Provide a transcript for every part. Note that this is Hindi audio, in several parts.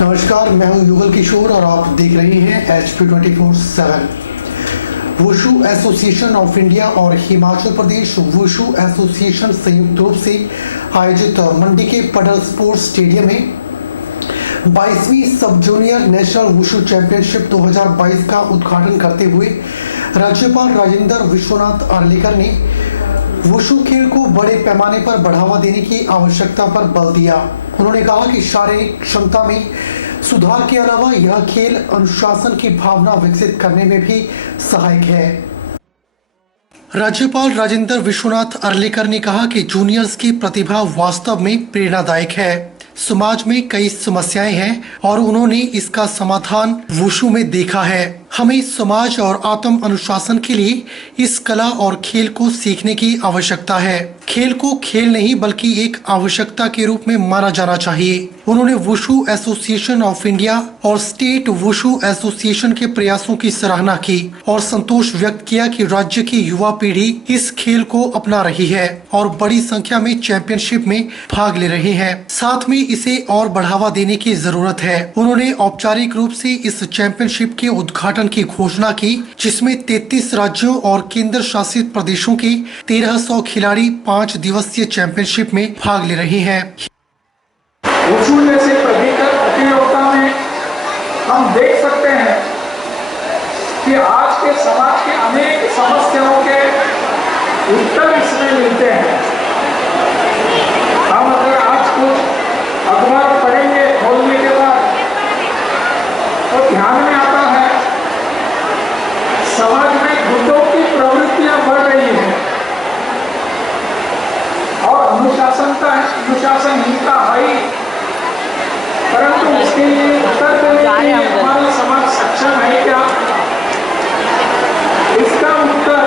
नमस्कार, मैं हूं युगल किशोर और आप देख रहे हैं HP24/7। Wushu association of India और हिमाचल प्रदेश वुशु एसोसिएशन संयुक्त रूप से आयोजित मंडी के पडल स्पोर्ट्स स्टेडियम में 22वीं सब जूनियर नेशनल वुशु चैंपियनशिप 2022 का उद्घाटन करते हुए राज्यपाल राजेंद्र विश्वनाथ आर्लेकर ने वुशु खेल को बड़े पैमाने पर बढ़ावा देने की आवश्यकता पर बल दिया। उन्होंने कहा कि शारीरिक क्षमता में सुधार के अलावा यह खेल अनुशासन की भावना विकसित करने में भी सहायक है। राज्यपाल राजेंद्र विश्वनाथ आर्लेकर ने कहा कि जूनियर्स की प्रतिभा वास्तव में प्रेरणादायक है। समाज में कई समस्याएं हैं और उन्होंने इसका समाधान वुशु में देखा है। हमें समाज और आत्म अनुशासन के लिए इस कला और खेल को सीखने की आवश्यकता है। खेल को खेल नहीं बल्कि एक आवश्यकता के रूप में माना जाना चाहिए। उन्होंने वुशु एसोसिएशन ऑफ इंडिया और स्टेट वुशु एसोसिएशन के प्रयासों की सराहना की और संतोष व्यक्त किया कि राज्य की युवा पीढ़ी इस खेल को अपना रही है और बड़ी संख्या में चैंपियनशिप में भाग ले रहे हैं। साथ में इसे और बढ़ावा देने की जरूरत है। उन्होंने औपचारिक रूप से इस चैंपियनशिप के उद्घाटन की घोषणा की, जिसमें 33 राज्यों और केंद्र शासित प्रदेशों के 1300 खिलाड़ी 5 दिवसीय चैंपियनशिप में भाग ले रहे हैं। वुशु जैसे प्रतियोगिता में हम देख सकते हैं कि आज के समाज के अनेक समस्याओं के उत्तर इसमें मिलते हैं। हम अगर आज कुछ अखबार पढ़ेंगे खोलने के बाद तो ध्यान में आता है समाज में गुंडों की प्रवृत्तियां बढ़ रही हैं और अनुशासनहीनता है, परंतु उसके लिए उत्तर देने के लिए हमारा समाज सक्षम है क्या? इसका उत्तर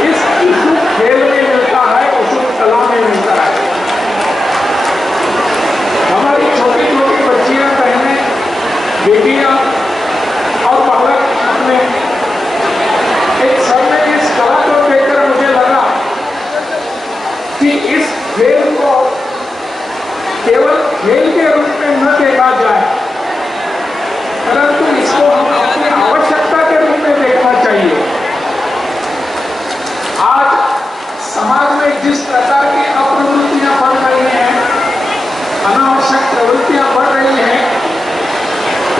इस वुशु खेल में मिलता है, वुशु कला में मिलता है। हमारी छोटी छोटी बच्चियां, बहनें, बेटियां और बालक अपने एक समय इस कला को देखकर मुझे लगा कि इस खेल को केवल खेल के रूप में न देखा जाए, परंतु इसको हम अपनी आवश्यकता के रूप में देखना चाहिए। आज समाज में जिस प्रकार की अप्रवृत्तियां बढ़ रही हैं, अनावश्यक प्रवृत्तियां बढ़ रही हैं,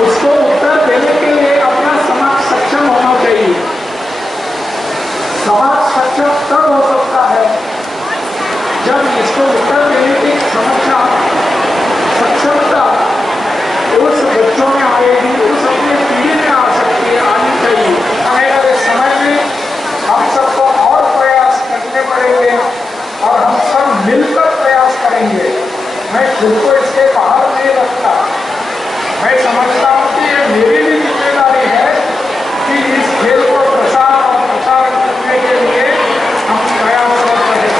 उसको उत्तर देने के लिए अपना समाज सक्षम होना चाहिए। समाज सक्षम तब हो सकता है जब इसको उत्तर देने की समस्या सक्षमता उस बच्चों में आएगी, उस अपनी पीढ़ी में आ सकती है, आनी चाहिए। आने वाले समय में हम सबको और प्रयास करने पड़ेंगे और हम सब मिलकर प्रयास करेंगे। मैं खुद को इसके बाहर नहीं रखता। मैं समझता हूँ कि ये मेरी भी जिम्मेदारी है कि इस खेल को प्रसार और प्रचार करने के लिए हम प्रयासरत रहें।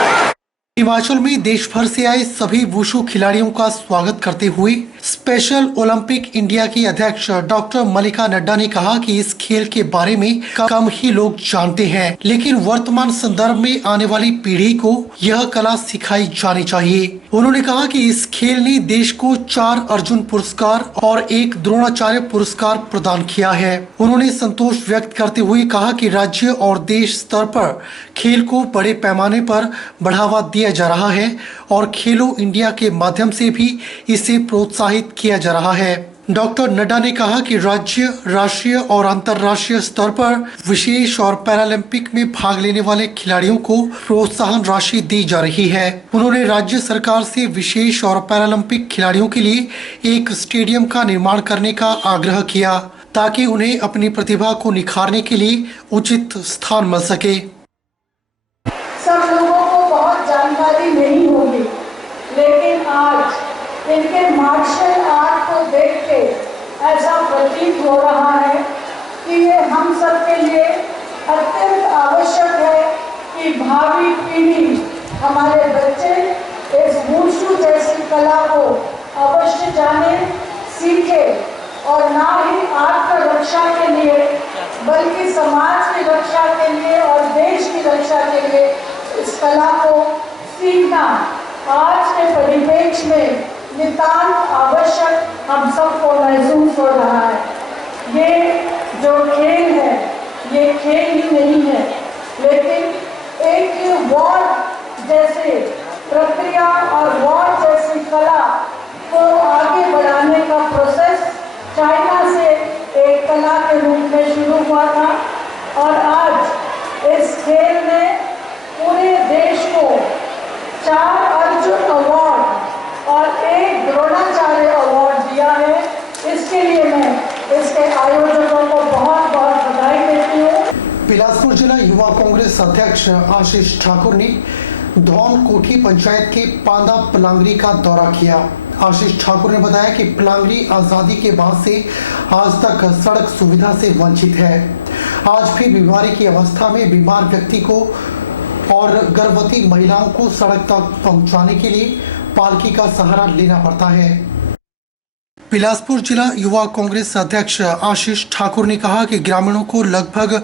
हिमाचल में देश भर से आए सभी वुशु खिलाड़ियों का स्वागत करते हुए स्पेशल ओलंपिक इंडिया की अध्यक्ष डॉक्टर मल्लिका नड्डा ने कहा कि इस खेल के बारे में कम ही लोग जानते हैं, लेकिन वर्तमान संदर्भ में आने वाली पीढ़ी को यह कला सिखाई जानी चाहिए। उन्होंने कहा कि इस खेल ने देश को 4 अर्जुन पुरस्कार और 1 द्रोणाचार्य पुरस्कार प्रदान किया है। उन्होंने संतोष व्यक्त करते हुए कहा कि राज्य और देश स्तर पर खेल को बड़े पैमाने पर बढ़ावा दिया जा रहा है और खेलो इंडिया के माध्यम से भी इसे प्रोत्साहित किया जा रहा है। डॉक्टर नड्डा ने कहा कि राज्य, राष्ट्रीय और अंतर्राष्ट्रीय स्तर पर विशेष और पैरालंपिक में भाग लेने वाले खिलाड़ियों को प्रोत्साहन राशि दी जा रही है। उन्होंने राज्य सरकार से विशेष और पैरालंपिक खिलाड़ियों के लिए एक स्टेडियम का निर्माण करने का आग्रह किया ताकि उन्हें अपनी प्रतिभा को निखारने के लिए उचित स्थान मिल सके। सब लोगों को बहुत जानकारी नहीं होगी, लेकिन आज इनके मार्शल आर्ट को देख के ऐसा प्रतीत हो रहा है कि ये हम सब के लिए अत्यंत आवश्यक है कि भावी पीढ़ी, हमारे बच्चे इस वुशु जैसी कला को अवश्य जाने, सीखे और ना ही आत्मरक्षा के लिए बल्कि समाज की रक्षा के लिए और देश की रक्षा के लिए इस कला को सीखना आज के परिप्रेक्ष्य में नितांत आवश्यक हम सबको महसूस हो रहा है। ये जो खेल है ये खेल ही नहीं है, लेकिन एक वॉर जैसे प्रक्रिया और वॉर जैसी कला को आगे बढ़ाने का प्रोसेस चाइना से एक कला के रूप में शुरू हुआ था और आज इस खेल ने पूरे देश को 4 अर्जुन अवार्ड और 1 द्रोणाचार्य अवार्ड दिया है। इसके लिए मैं इसके आयोजकों को बहुत बहुत बधाई देती हूँ। बिलासपुर जिला युवा कांग्रेस अध्यक्ष आशीष ठाकुर ने धौन कोठी पंचायत के पांदा पलांगरी का दौरा किया। आशीष ठाकुर ने बताया कि पलांगरी आजादी के बाद से आज तक सड़क सुविधा से वंचित है। आज भी बीमारी की अवस्था में बीमार व्यक्ति को और गर्भवती महिलाओं को सड़क तक पहुंचाने के लिए पालकी का सहारा लेना पड़ता है। बिलासपुर जिला युवा कांग्रेस अध्यक्ष आशीष ठाकुर ने कहा कि ग्रामीणों को लगभग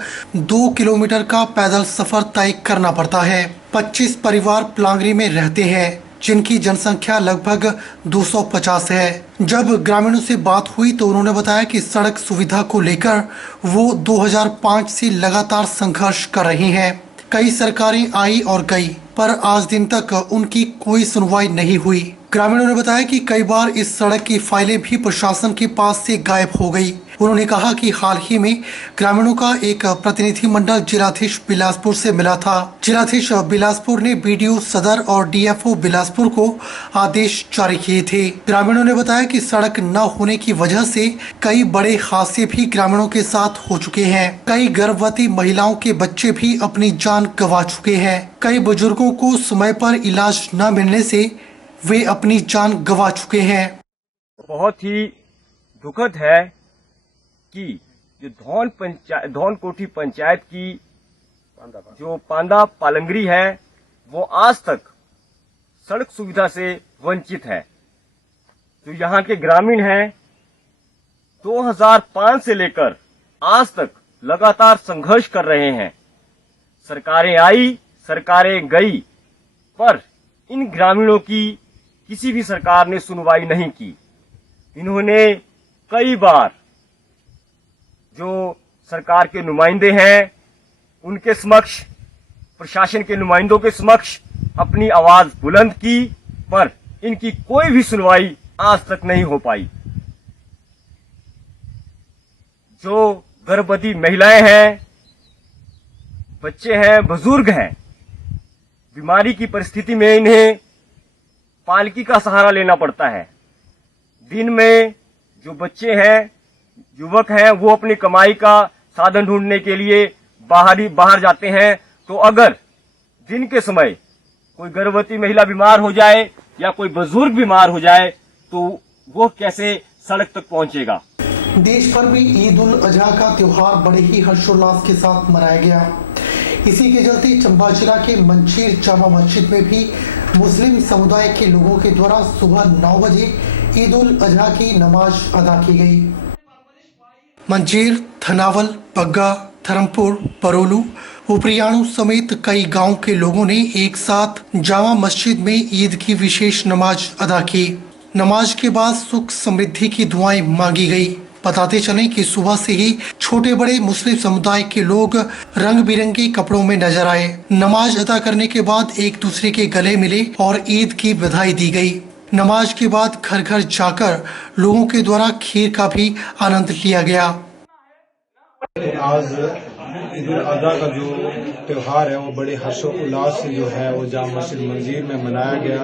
2 किलोमीटर का पैदल सफर तय करना पड़ता है। 25 परिवार पलांगरी में रहते हैं, जिनकी जनसंख्या लगभग 250 है। जब ग्रामीणों से बात हुई तो उन्होंने बताया कि सड़क सुविधा को लेकर वो 2005 से लगातार संघर्ष कर रहे हैं। कई सरकारें आई और गई, पर आज दिन तक उनकी कोई सुनवाई नहीं हुई। ग्रामीणों ने बताया कि कई बार इस सड़क की फाइलें भी प्रशासन के पास से गायब हो गई। उन्होंने कहा कि हाल ही में ग्रामीणों का एक प्रतिनिधिमंडल जिलाधीश बिलासपुर से मिला था। जिलाधीश बिलासपुर ने बीडीओ सदर और डीएफओ बिलासपुर को आदेश जारी किए थे। ग्रामीणों ने बताया कि सड़क न होने की वजह से कई बड़े हादसे भी ग्रामीणों के साथ हो चुके हैं। कई गर्भवती महिलाओं के बच्चे भी अपनी जान गंवा चुके हैं। कई बुजुर्गों को समय पर इलाज न मिलने से वे अपनी जान गंवा चुके हैं। बहुत ही दुखद है कि जो धौन कोठी पंचायत की जो पांदा पालंगरी है वो आज तक सड़क सुविधा से वंचित है। जो यहाँ के ग्रामीण हैं 2005 से लेकर आज तक लगातार संघर्ष कर रहे हैं। सरकारें आई, सरकारें गई, पर इन ग्रामीणों की किसी भी सरकार ने सुनवाई नहीं की। इन्होंने कई बार जो सरकार के नुमाइंदे हैं उनके समक्ष, प्रशासन के नुमाइंदों के समक्ष अपनी आवाज बुलंद की, पर इनकी कोई भी सुनवाई आज तक नहीं हो पाई। जो गर्भवती महिलाएं हैं, बच्चे हैं, बुजुर्ग हैं, बीमारी की परिस्थिति में इन्हें पालकी का सहारा लेना पड़ता है। दिन में जो बच्चे हैं, युवक हैं, वो अपनी कमाई का साधन ढूंढने के लिए बाहर जाते हैं, तो अगर दिन के समय कोई गर्भवती महिला बीमार हो जाए या कोई बुजुर्ग बीमार हो जाए तो वो कैसे सड़क तक पहुंचेगा। देश भर में ईद उल अजहा का त्योहार बड़े ही हर्षोल्लास के साथ मनाया गया। इसी के चलते चंबा जिला के मंचीर जामा मस्जिद में भी मुस्लिम समुदाय के लोगों के द्वारा सुबह 9 बजे ईद उल अजहा की नमाज अदा की गई। मंचीर, थनावल, बग्गा, धर्मपुर, परोलू, उपरियाणु समेत कई गांव के लोगों ने एक साथ जामा मस्जिद में ईद की विशेष नमाज अदा की। नमाज के बाद सुख समृद्धि की दुआएं मांगी गई। बताते चलें कि सुबह से ही छोटे बड़े मुस्लिम समुदाय के लोग रंग बिरंगे कपड़ों में नजर आए। नमाज अदा करने के बाद एक दूसरे के गले मिले और ईद की बधाई दी गई। नमाज के बाद घर घर जाकर लोगों के द्वारा खीर का भी आनंद लिया गया। आज ईद उल अजहा का जो त्यौहार है वो बड़े हर्षोल्लास से जो है वो जामा मस्जिद मंजीर में मनाया गया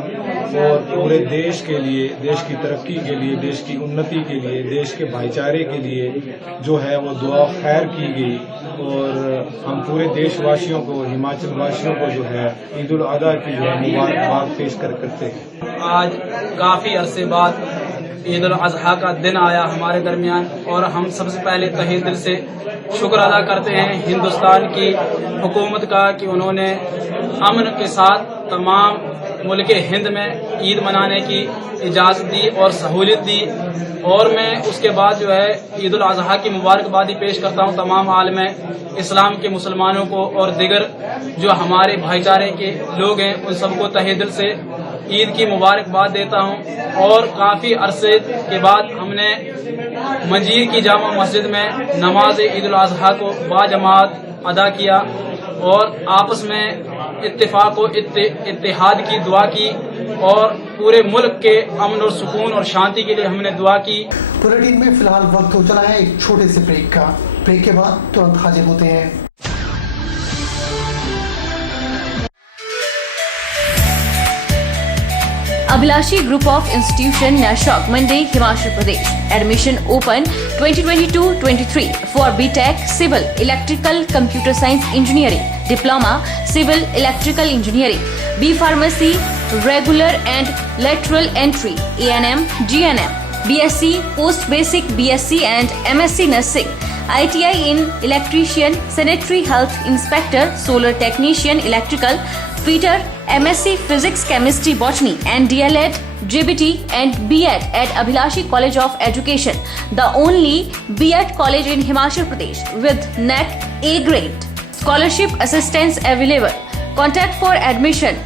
और पूरे देश के लिए, देश की तरक्की के लिए, देश की उन्नति के लिए, देश के भाईचारे के लिए जो है वो दुआ खैर की गई। और हम पूरे देशवासियों को, हिमाचल वासियों को जो है ईद उल अजहा की जो है मुबारकबाद पेश करते हैं। आज काफी अरसे बाद ईद उल अजहा का दिन आया हमारे दरमियान और हम सबसे पहले तहे दिल से शुक्र अदा करते हैं हिंदुस्तान की हुकूमत का कि उन्होंने अमन के साथ तमाम मुल्क हिंद में ईद मनाने की इजाज़त दी और सहूलियत दी। और मैं उसके बाद जो है ईद उल अजहा की मुबारकबादी पेश करता हूँ तमाम आलम इस्लाम के मुसलमानों को और दिगर जो हमारे भाईचारे के लोग हैं उन सबको तहे दिल से ईद की मुबारकबाद देता हूं। और काफ़ी अरसे के बाद हमने मंजीर की जामा मस्जिद में नमाज ईद उल अज़हा को बाजमात अदा किया और आपस में इत्तेफाक व इत्तेहाद की दुआ की और पूरे मुल्क के अमन और सुकून और शांति के लिए हमने दुआ की। बुलेटिन में फिलहाल वक्त हो चला है एक छोटे से ब्रेक का। ब्रेक के बाद तुरंत हाजिर होते हैं। Abhilashi Group of Institution, Nashok, Mandi, Himachal Pradesh. Admission open 2022-23 for BTech Civil Electrical Computer Science Engineering, Diploma Civil Electrical Engineering, B Pharmacy, Regular and Lateral Entry, A&M, GNM, BSc Post Basic BSc and MSc Nursing, ITI in Electrician, Sanitary Health Inspector, Solar Technician, Electrical, Fitter, MSc Physics, Chemistry, Botany and DLEd, GBT and B.Ed at Abhilashi College of Education, the only B.Ed college in Himachal Pradesh with NAC A grade. Scholarship assistance available. Contact for admission